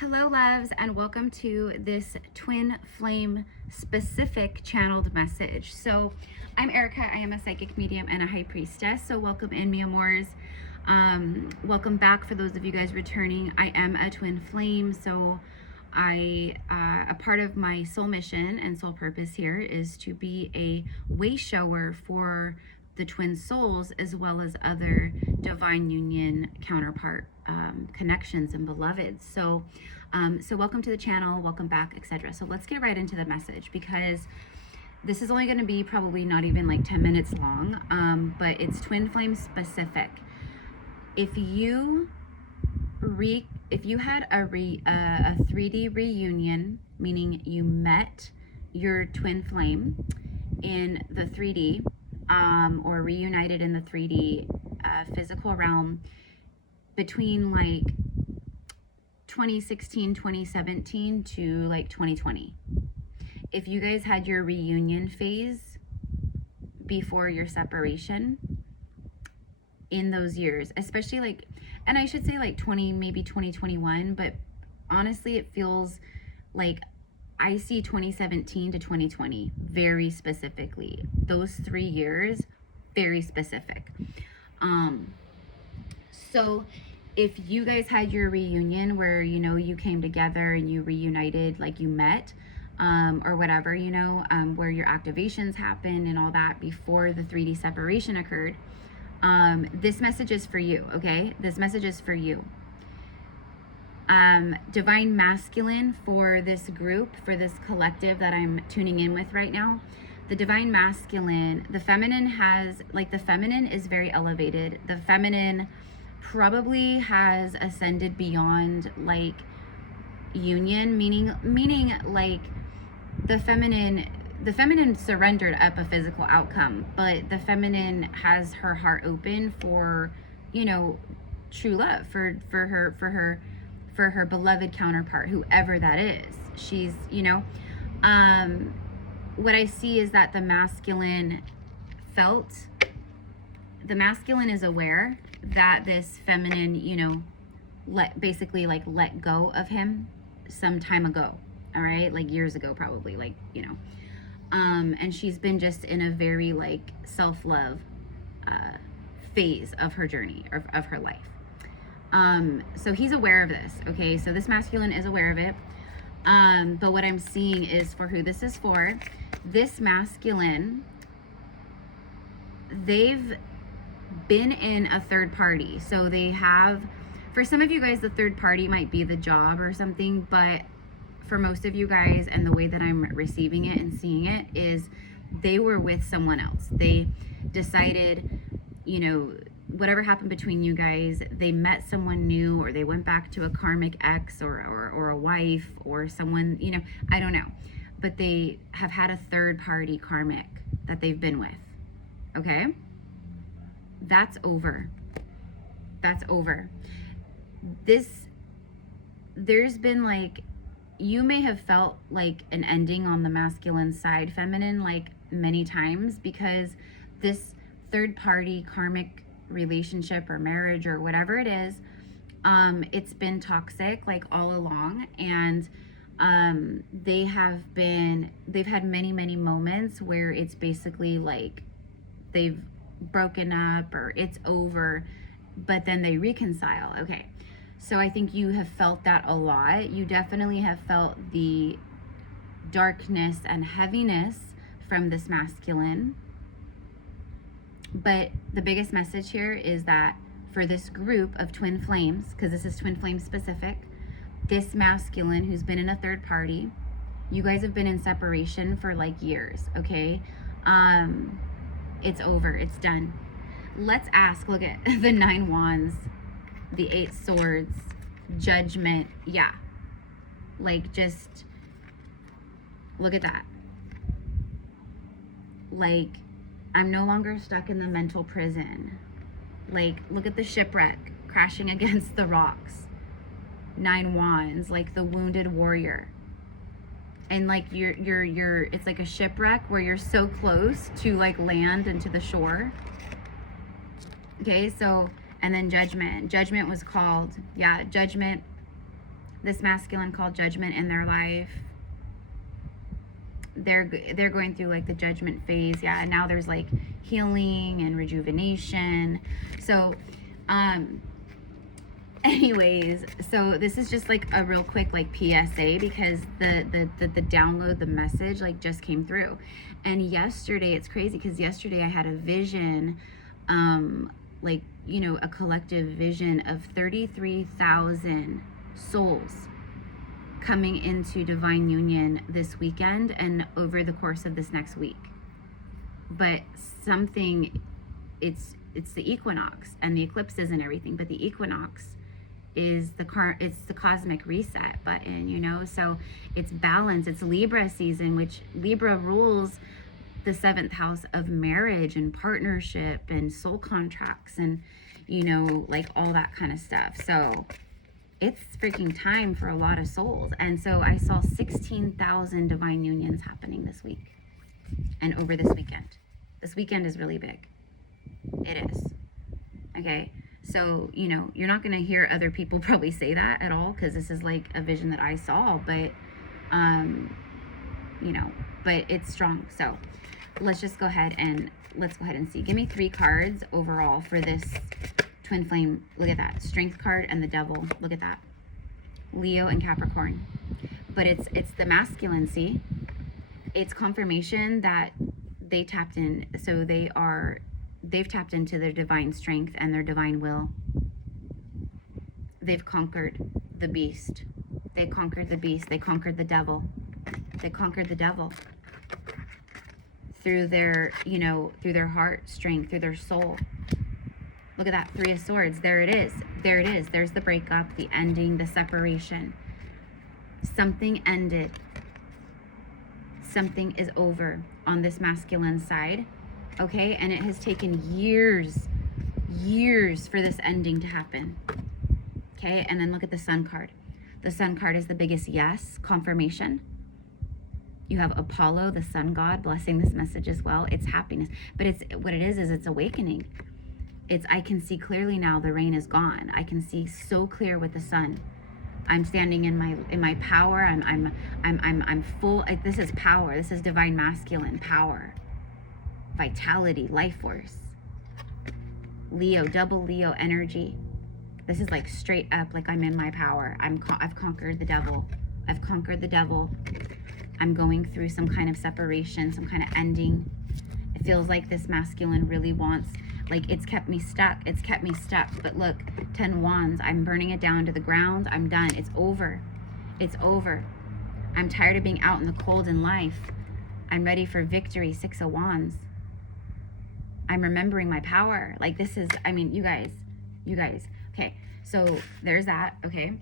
Hello loves, and welcome to this twin flame specific channeled message. So I'm Erica. I am a psychic medium and a high priestess. So welcome in, mi amors. Welcome back for those of you guys returning. I am a twin flame. So a part of my soul mission and soul purpose here is to be a way shower for the twin souls, as well as other divine union counterpart connections and beloveds. So welcome to the channel, welcome back, etc. So let's get right into the message, because this is only going to be probably not even like 10 minutes long, but it's twin flame specific. If you had a 3D reunion, meaning you met your twin flame in the 3D, or reunited in the 3D physical realm between like 2016, 2017 to like 2020. If you guys had your reunion phase before your separation in those years, especially like, and I should say like 20, maybe 2021, but honestly, it feels like I see 2017 to 2020 very specifically. Those 3 years, very specific. So if you guys had your reunion where, you know, you came together and you reunited, like you met, or whatever, you know, where your activations happened and all that before the 3D separation occurred, this message is for you, okay? This message is for you. Divine masculine for this group, for this collective that I'm tuning in with right now. The divine masculine, the feminine has, like, the feminine is very elevated. The feminine probably has ascended beyond like union, meaning like the feminine surrendered up a physical outcome, but the feminine has her heart open for, you know, true love for her beloved counterpart, whoever that is. She's, you know, what I see is that the masculine is aware that this feminine, you know, let go of him some time ago. All right, like years ago, probably, like, you know, and she's been just in a very like self-love phase of her journey, of her life. So he's aware of this, okay? So this masculine is aware of it. But what I'm seeing is, for who this is for, this masculine, they've been in a third party. So they have, for some of you guys, the third party might be the job or something, but for most of you guys, and the way that I'm receiving it and seeing it, is they were with someone else. They decided, you know, whatever happened between you guys, they met someone new, or they went back to a karmic ex or a wife or someone, you know, I don't know, but they have had a third party karmic that they've been with. Okay, that's over. That's over. There's been like, you may have felt like an ending on the masculine side, feminine, like many times, because this third party karmic relationship or marriage or whatever it is, it's been toxic like all along, and they've had many moments where it's basically like they've broken up or it's over, but then they reconcile. Okay, so I think you have felt that a lot. You definitely have felt the darkness and heaviness from this masculine. But the biggest message here is that for this group of twin flames, because this is twin flame specific, this masculine who's been in a third party, you guys have been in separation for like years, okay? It's over, it's done. Let's ask, look at the 9 wands, the 8 swords, judgment. Yeah, like, just look at that. Like, I'm no longer stuck in the mental prison. Like, look at the shipwreck crashing against the rocks. 9 wands, like the wounded warrior. And like you're it's like a shipwreck where you're so close to like land and to the shore. Okay, so, and then judgment was called, yeah, judgment this masculine called judgment in their life. They're going through like the judgment phase. Yeah, and now there's like healing and rejuvenation. So anyways, so this is just like a real quick like PSA, because the download, the message like just came through. And yesterday, it's crazy because yesterday I had a vision, like, you know, a collective vision of 33,000 souls coming into divine union this weekend and over the course of this next week. But something, it's the equinox and the eclipses and everything, but the equinox is it's the cosmic reset button, you know. So it's balance, it's Libra season, which Libra rules the 7th house of marriage and partnership and soul contracts and, you know, like all that kind of stuff. So it's freaking time for a lot of souls. And so I saw 16,000 divine unions happening this week and over this weekend. This weekend is really big. It is. Okay. So, you know, you're not going to hear other people probably say that at all, because this is like a vision that I saw, but, you know, but it's strong. So let's just go ahead and see. Give me 3 cards overall for this twin flame. Look at that. Strength card and the devil. Look at that. Leo and Capricorn. But it's the masculine, see? It's confirmation that they tapped in. So they've tapped into their divine strength and their divine will. They've conquered the beast. They conquered the beast. They conquered the devil. They conquered the devil through their, you know, through their heart strength, through their soul. Look at that, 3 of Swords. There it is. There it is. There's the breakup, the ending, the separation. Something ended. Something is over on this masculine side. Okay, and it has taken years for this ending to happen. Okay, and then look at the Sun card. The Sun card is the biggest yes, confirmation. You have Apollo, the sun god, blessing this message as well. It's happiness, but it's what it is it's awakening. It's, I can see clearly now, the rain is gone. I can see so clear with the sun. I'm standing in my power. I'm full. This is power. This is divine masculine power. Vitality, life force. Leo, double Leo energy. This is like straight up, like I'm in my power. I've conquered the devil. I've conquered the devil. I'm going through some kind of separation, some kind of ending. It feels like this masculine really wants, like it's kept me stuck. It's kept me stuck. But look, 10 wands. I'm burning it down to the ground. I'm done. It's over. It's over. I'm tired of being out in the cold in life. I'm ready for victory. 6 of wands. I'm remembering my power. Like this is, I mean, you guys. Okay, so there's that. Okay,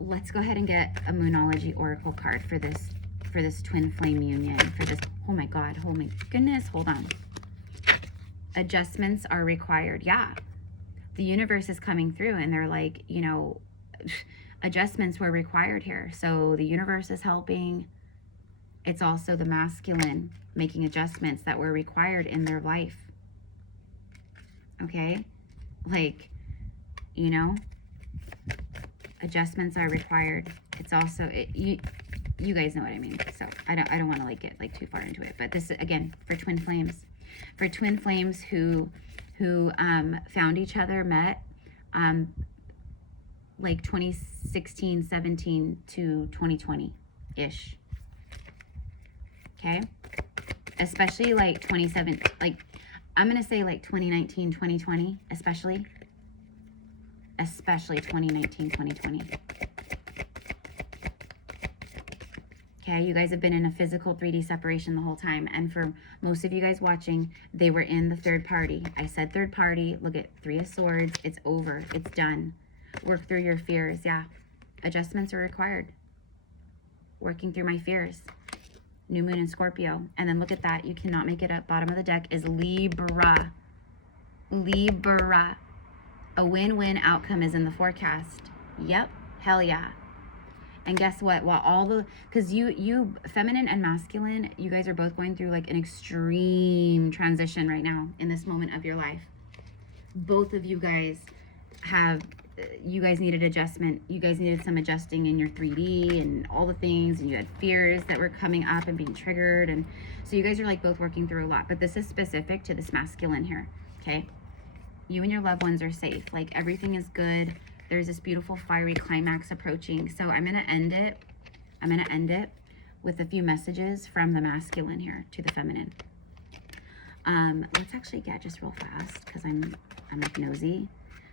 let's go ahead and get a Moonology Oracle card for this twin flame union. For this, oh my God, oh my goodness, hold on. Adjustments are required. Yeah, the universe is coming through, and they're like, you know, adjustments were required here. So the universe is helping. It's also the masculine making adjustments that were required in their life. Okay? Like, you know, adjustments are required. It's also, you guys know what I mean. So I don't want to like get like too far into it. But this, again, for twin flames. For twin flames who found each other, met, like 2016, 17 to 2020-ish. Okay, especially like 27, like I'm gonna say like 2019, 2020, especially 2019, 2020. Okay, you guys have been in a physical 3D separation the whole time, and for most of you guys watching, they were in the third party. I said third party. Look at 3 of Swords. It's over. It's done. Work through your fears. Yeah, adjustments are required. Working through my fears. New moon in Scorpio. And then look at that. You cannot make it up. Bottom of the deck is Libra. Libra. A win-win outcome is in the forecast. Yep. Hell yeah. And guess what? While all the, because you feminine and masculine, you guys are both going through like an extreme transition right now in this moment of your life. Both of you guys have you guys needed adjustment. You guys needed some adjusting in your 3D and all the things, and you had fears that were coming up and being triggered. And so you guys are like both working through a lot, but this is specific to this masculine here, okay? You and your loved ones are safe. Like everything is good. There's this beautiful fiery climax approaching. So I'm going to end it. I'm going to end it with a few messages from the masculine here to the feminine. Let's actually get just real fast because I'm like nosy.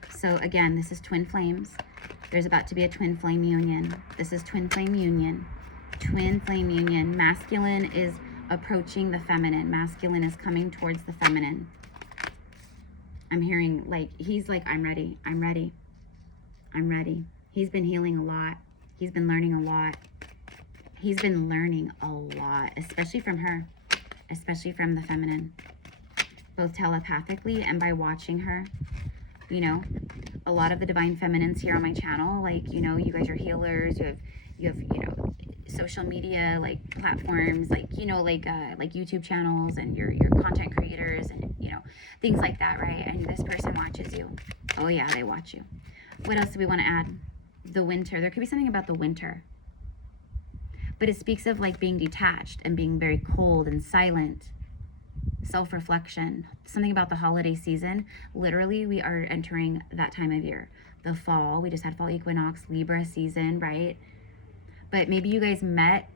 So again, this is twin flames. There's about to be a twin flame union. This is twin flame union. Twin flame union. Masculine is approaching the feminine. Masculine is coming towards the feminine. I'm hearing like, he's like, I'm ready. I'm ready. I'm ready. He's been healing a lot. He's been learning a lot. He's been learning a lot, especially from her, especially from the feminine, both telepathically and by watching her. You know, a lot of the divine feminines here on my channel, like, you know, you guys are healers. You have, you know, social media, like platforms, like, you know, like YouTube channels, and you're content creators and, you know, things like that, right? And this person watches you. Oh yeah, they watch you. What else do we want to add? The winter. There could be something about the winter, but it speaks of like being detached and being very cold and silent. Self-reflection, something about the holiday season. Literally, we are entering that time of year. The fall, we just had fall equinox, Libra season, right? But maybe you guys met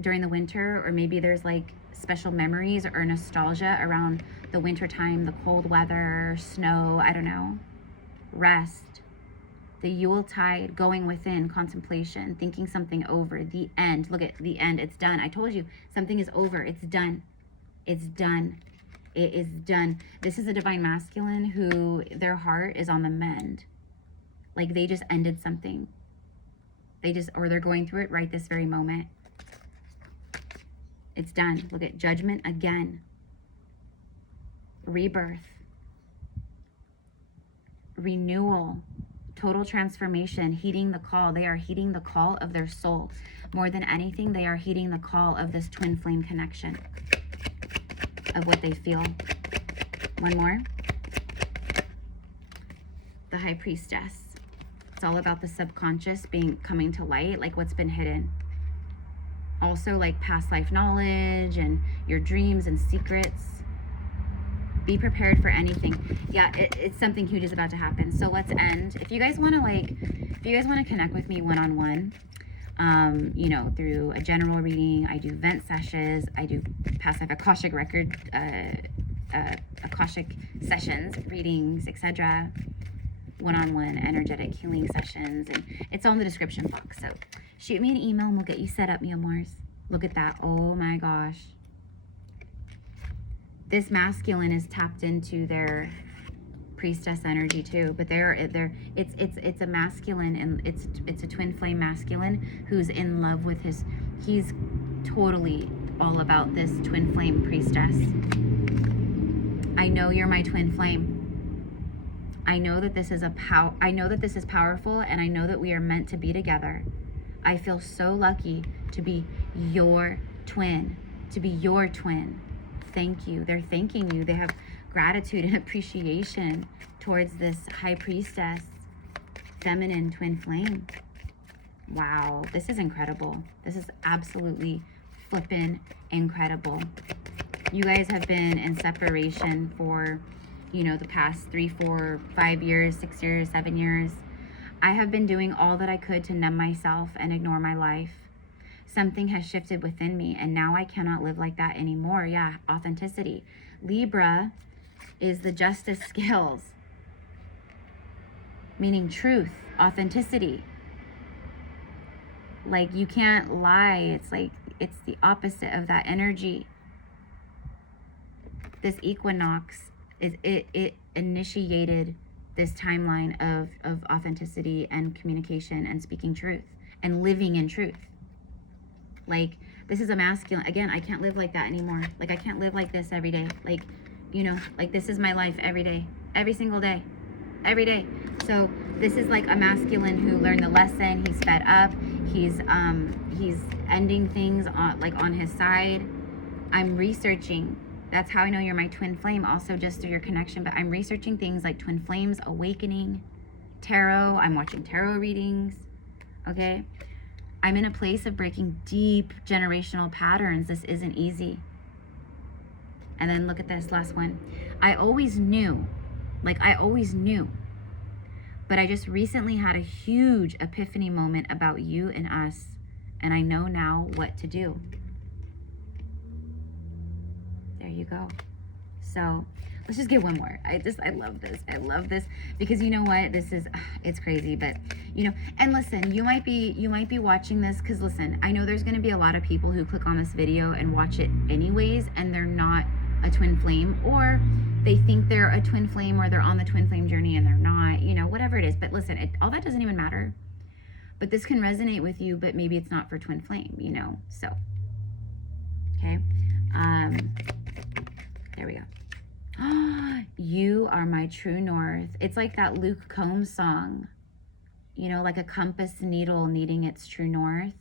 during the winter, or maybe there's like special memories or nostalgia around the winter time, the cold weather, snow, I don't know. Rest, the Yule tide, going within, contemplation, thinking something over, the end. Look at the end, it's done. I told you, something is over, it's done. It's done. It is done. This is a divine masculine who their heart is on the mend. Like they just ended something. They just, or they're going through it right this very moment. It's done. Look at judgment again. Rebirth. Renewal. Total transformation. Heeding the call. They are heeding the call of their soul. More than anything, they are heeding the call of this twin flame connection. Of what they feel. One more. The High Priestess. It's all about the subconscious coming to light, like what's been hidden. Also like past life knowledge and your dreams and secrets. Be prepared for anything. Yeah, it's something huge is about to happen. So let's end. If you guys want to connect with me one-on-one, you know, through a general reading, I do vent sessions, I do past life Akashic record, Akashic sessions, readings, etc. One-on-one energetic healing sessions, and it's all in the description box. So shoot me an email and we'll get you set up, mi amors. Look at that. Oh my gosh. This masculine is tapped into their priestess energy too, but it's a masculine, and it's a twin flame masculine who's in love with he's totally all about this twin flame priestess. I know you're my twin flame. I know that this is powerful, and I know that we are meant to be together. I feel so lucky to be your twin, Thank you. They're thanking you. They have gratitude and appreciation towards this high priestess, feminine twin flame. Wow, this is incredible. This is absolutely flippin' incredible. You guys have been in separation for, you know, the past 3, 4, 5 years, 6 years, 7 years. I have been doing all that I could to numb myself and ignore my life. Something has shifted within me, and now I cannot live like that anymore. Yeah, authenticity. Libra is the justice scales, meaning truth, authenticity. Like, you can't lie. It's like, it's the opposite of that energy. This equinox, it initiated this timeline of authenticity and communication and speaking truth and living in truth. Like, this is a masculine. Again, I can't live like that anymore. Like, I can't live like this every day. Like, you know, like, this is my life every day, every single day, every day. So this is like a masculine who learned the lesson. He's fed up. He's ending things on his side. I'm researching. That's how I know you're my twin flame, also just through your connection. But I'm researching things like twin flames, awakening, tarot. I'm watching tarot readings. Okay. I'm in a place of breaking deep generational patterns. This isn't easy. And then look at this last one. I always knew, like I always knew, but I just recently had a huge epiphany moment about you and us, and I know now what to do. There you go. So let's just get one more. I love this. I love this because you know what? This is, it's crazy, but you know, and listen, you might be watching this because listen, I know there's going to be a lot of people who click on this video and watch it anyways, and they're not a twin flame, or they think they're a twin flame, or they're on the twin flame journey and they're not, you know, whatever it is. But listen, all that doesn't even matter. But this can resonate with you, but maybe it's not for twin flame, you know. So, okay. There we go. You are my true north. It's like that Luke Combs song, you know, like a compass needle needing its true north.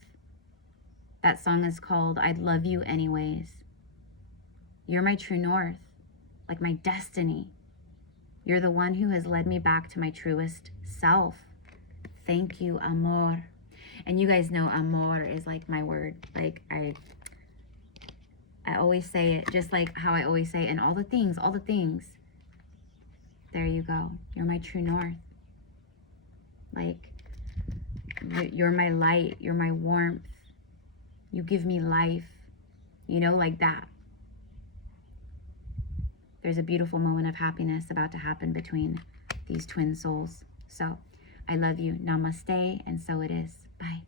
That song is called I'd Love You Anyways. You're my true north, like my destiny. You're the one who has led me back to my truest self. Thank you, amor. And you guys know amor is like my word. Like I always say it, just like how I always say, and all the things. There you go. You're my true north. Like, you're my light. You're my warmth. You give me life. You know, like that. There's a beautiful moment of happiness about to happen between these twin souls. So, I love you. Namaste, and so it is. Bye.